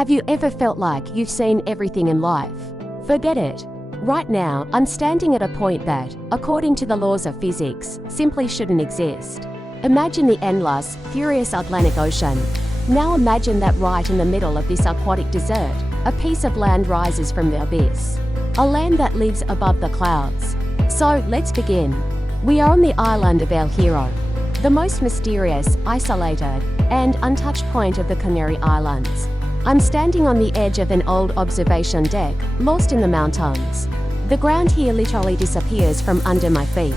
Have you ever felt like you've seen everything in life? Forget it. Right now, I'm standing at a point that, according to the laws of physics, simply shouldn't exist. Imagine the endless, furious Atlantic Ocean. Now imagine that right in the middle of this aquatic desert, a piece of land rises from the abyss. A land that lives above the clouds. So, let's begin. We are on the island of El Hierro, the most mysterious, isolated, and untouched point of the Canary Islands. I'm standing on the edge of an old observation deck, lost in the mountains. The ground here literally disappears from under my feet,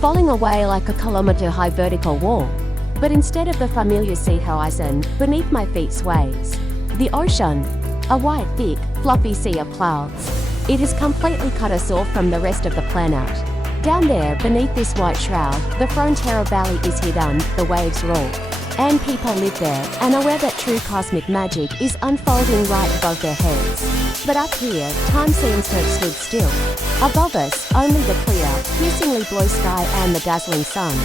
falling away like a kilometer-high vertical wall. But instead of the familiar sea horizon, beneath my feet sways the ocean, a white, thick, fluffy sea of clouds. It has completely cut us off from the rest of the planet. Down there, beneath this white shroud, the Frontera Valley is hidden, the waves roar. And people live there, and aware that true cosmic magic is unfolding right above their heads. But up here, time seems to have stood still. Above us, only the clear, piercingly blue sky and the dazzling sun.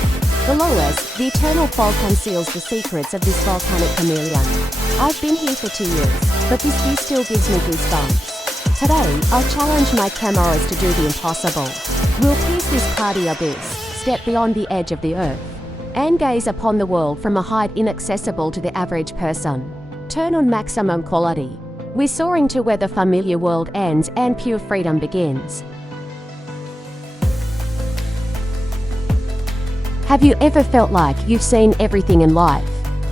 Below us, the eternal fog conceals the secrets of this volcanic chameleon. I've been here for 2 years, but this view still gives me goosebumps. Today, I'll challenge my cameras to do the impossible. We'll pierce this cloudy abyss, step beyond the edge of the earth, and gaze upon the world from a height inaccessible to the average person. Turn on maximum quality. We're soaring to where the familiar world ends and pure freedom begins. Have you ever felt like you've seen everything in life?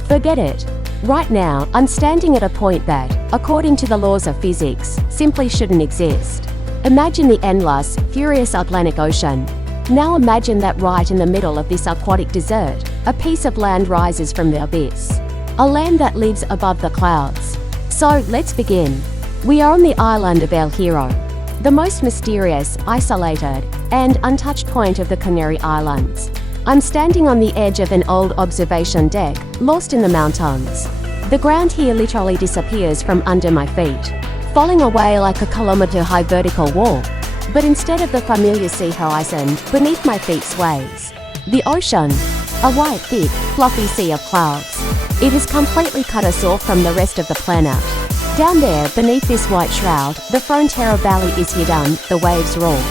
Forget it. Right now, I'm standing at a point that, according to the laws of physics, simply shouldn't exist. Imagine the endless, furious Atlantic Ocean. Now imagine that right in the middle of this aquatic desert, a piece of land rises from the abyss. A land that lives above the clouds. So, let's begin. We are on the island of El Hierro, the most mysterious, isolated, and untouched point of the Canary Islands. I'm standing on the edge of an old observation deck, lost in the mountains. The ground here literally disappears from under my feet, falling away like a kilometer-high vertical wall. But instead of the familiar sea horizon, beneath my feet sways the ocean, a white, thick, fluffy sea of clouds. It has completely cut us off from the rest of the planet. Down there, beneath this white shroud, the Frontera Valley is hidden, the waves roar.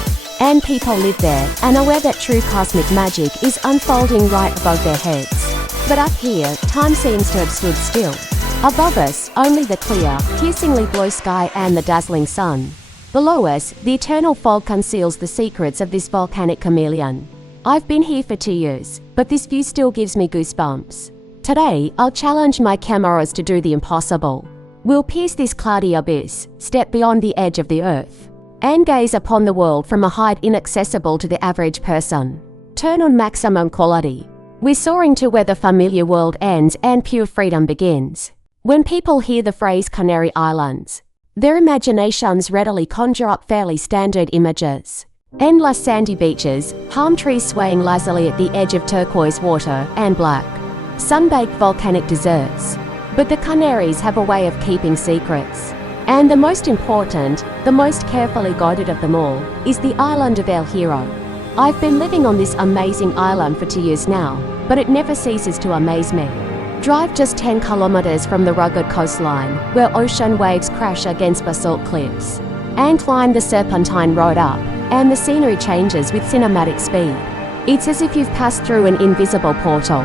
And people live there, and aware that true cosmic magic is unfolding right above their heads. But up here, time seems to have stood still. Above us, only the clear, piercingly blue sky and the dazzling sun. Below us, the eternal fog conceals the secrets of this volcanic chameleon. I've been here for 2 years, but this view still gives me goosebumps. Today, I'll challenge my cameras to do the impossible. We'll pierce this cloudy abyss, step beyond the edge of the earth, and gaze upon the world from a height inaccessible to the average person. Turn on maximum quality. We're soaring to where the familiar world ends and pure freedom begins. When people hear the phrase Canary Islands, their imaginations readily conjure up fairly standard images. Endless sandy beaches, palm trees swaying lazily at the edge of turquoise water, and black, sun-baked volcanic deserts. But the Canaries have a way of keeping secrets. And the most important, the most carefully guarded of them all, is the island of El Hierro. I've been living on this amazing island for 2 years now, but it never ceases to amaze me. Drive just 10 kilometers from the rugged coastline, where ocean waves crash against basalt cliffs, and climb the serpentine road up, and the scenery changes with cinematic speed. It's as if you've passed through an invisible portal,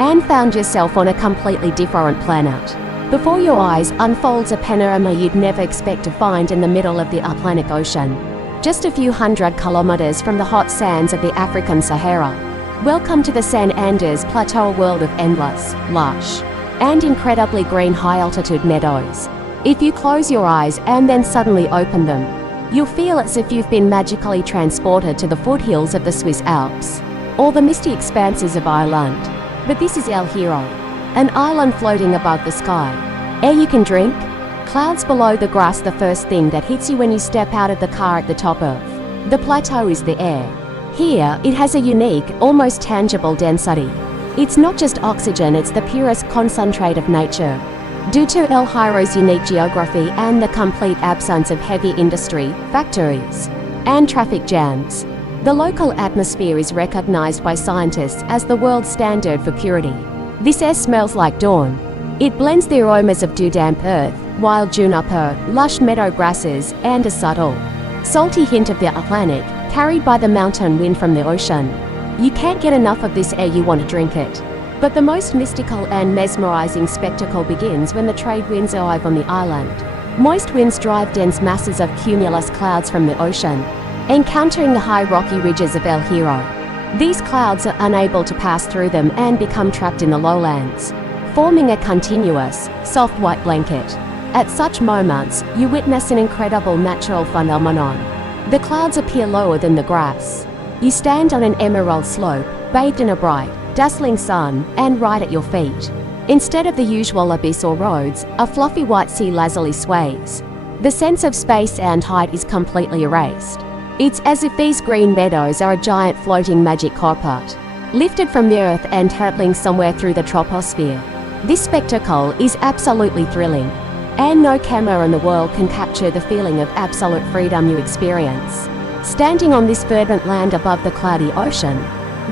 and found yourself on a completely different planet. Before your eyes unfolds a panorama you'd never expect to find in the middle of the Atlantic Ocean, just a few hundred kilometers from the hot sands of the African Sahara. Welcome to the San Andrés Plateau world of endless, lush, and incredibly green high-altitude meadows. If you close your eyes and then suddenly open them, you'll feel as if you've been magically transported to the foothills of the Swiss Alps, or the misty expanses of Ireland. But this is El Hierro, an island floating above the sky. Air you can drink, clouds below the grass. The first thing that hits you when you step out of the car at the top of the plateau is the air. Here, it has a unique, almost tangible density. It's not just oxygen, it's the purest concentrate of nature. Due to El Hierro's unique geography and the complete absence of heavy industry, factories, and traffic jams, the local atmosphere is recognized by scientists as the world standard for purity. This air smells like dawn. It blends the aromas of dew-damp earth, wild juniper, lush meadow grasses, and a subtle, salty hint of the Atlantic, carried by the mountain wind from the ocean. You can't get enough of this air, you want to drink it. But the most mystical and mesmerizing spectacle begins when the trade winds arrive on the island. Moist winds drive dense masses of cumulus clouds from the ocean, encountering the high rocky ridges of El Hierro. These clouds are unable to pass through them and become trapped in the lowlands, forming a continuous, soft white blanket. At such moments, you witness an incredible natural phenomenon. The clouds appear lower than the grass. You stand on an emerald slope, bathed in a bright, dazzling sun, and right at your feet, instead of the usual abyss or roads, a fluffy white sea lazily sways. The sense of space and height is completely erased. It's as if these green meadows are a giant floating magic carpet, lifted from the earth and hurtling somewhere through the troposphere. This spectacle is absolutely thrilling, and no camera in the world can capture the feeling of absolute freedom you experience. Standing on this verdant land above the cloudy ocean,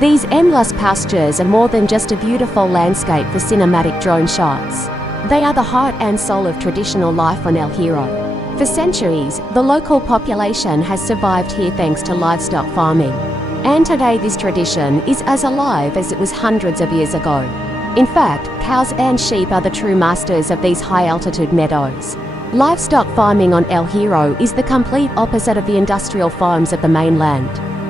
these endless pastures are more than just a beautiful landscape for cinematic drone shots. They are the heart and soul of traditional life on El Hierro. For centuries, the local population has survived here thanks to livestock farming. And today this tradition is as alive as it was hundreds of years ago. In fact, cows and sheep are the true masters of these high-altitude meadows. Livestock farming on El Hierro is the complete opposite of the industrial farms of the mainland.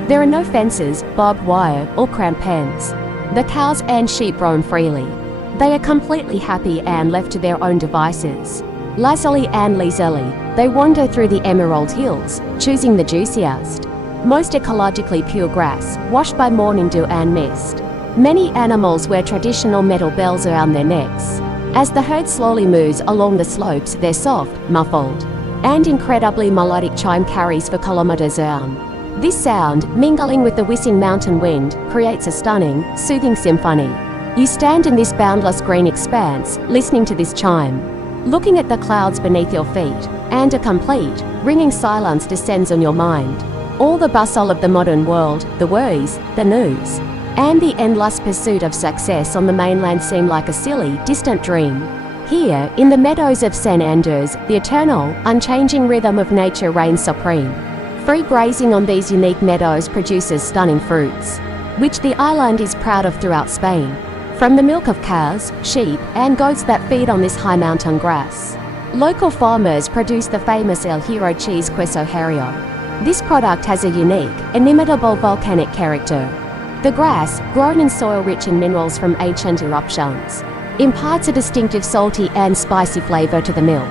There are no fences, barbed wire, or cramped pens. The cows and sheep roam freely. They are completely happy and left to their own devices. Lazily and leisurely, they wander through the emerald hills, choosing the juiciest, most ecologically pure grass, washed by morning dew and mist. Many animals wear traditional metal bells around their necks. As the herd slowly moves along the slopes, their soft, muffled, and incredibly melodic chime carries for kilometers around. This sound, mingling with the whistling mountain wind, creates a stunning, soothing symphony. You stand in this boundless green expanse, listening to this chime, looking at the clouds beneath your feet, and a complete, ringing silence descends on your mind. All the bustle of the modern world, the worries, the news, and the endless pursuit of success on the mainland seem like a silly, distant dream. Here, in the meadows of San Andrés, the eternal, unchanging rhythm of nature reigns supreme. Free grazing on these unique meadows produces stunning fruits, which the island is proud of throughout Spain. From the milk of cows, sheep, and goats that feed on this high mountain grass, local farmers produce the famous El Hierro cheese queso Hierro. This product has a unique, inimitable volcanic character. The grass, grown in soil rich in minerals from ancient eruptions, imparts a distinctive salty and spicy flavor to the milk.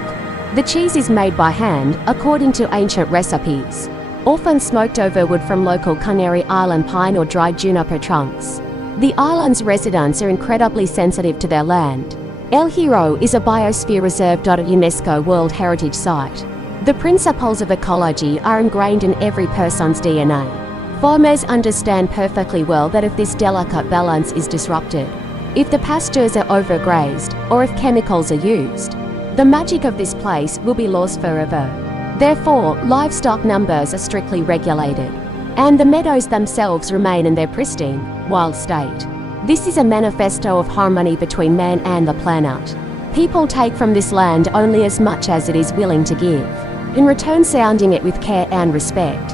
The cheese is made by hand, according to ancient recipes, often smoked over wood from local Canary Island pine or dried juniper trunks. The island's residents are incredibly sensitive to their land. El Hierro is a biosphere reserve. A UNESCO World Heritage Site. The principles of ecology are ingrained in every person's DNA. Farmers understand perfectly well that if this delicate balance is disrupted, if the pastures are overgrazed, or if chemicals are used, the magic of this place will be lost forever. Therefore, livestock numbers are strictly regulated, and the meadows themselves remain in their pristine, wild state. This is a manifesto of harmony between man and the planet. People take from this land only as much as it is willing to give, in return sounding it with care and respect.